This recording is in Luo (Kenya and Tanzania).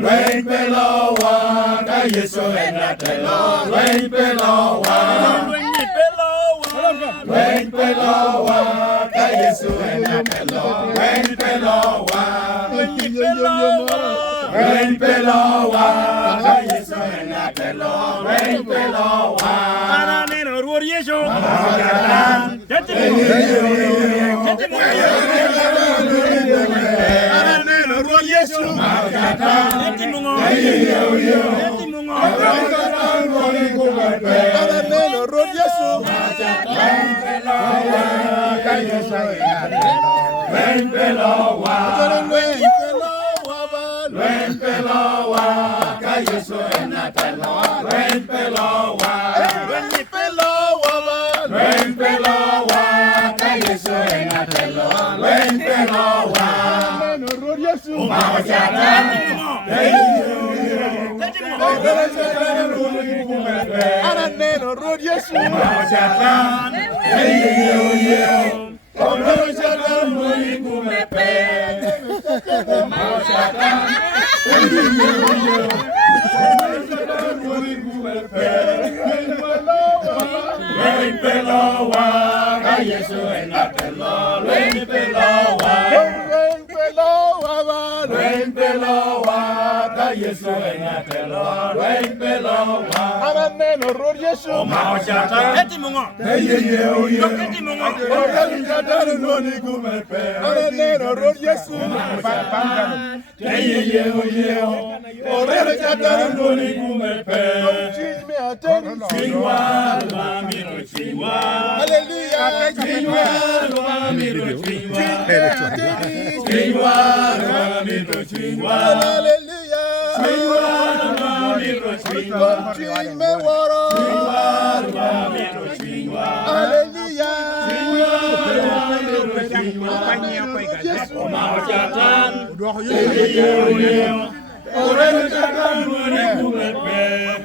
Rain below water, yes, so and not the Lord. Rain below water. Rain below water, yes, so and not the Lord. Rain below water. Rain below water, yes, so and not the Lord. Rain below water.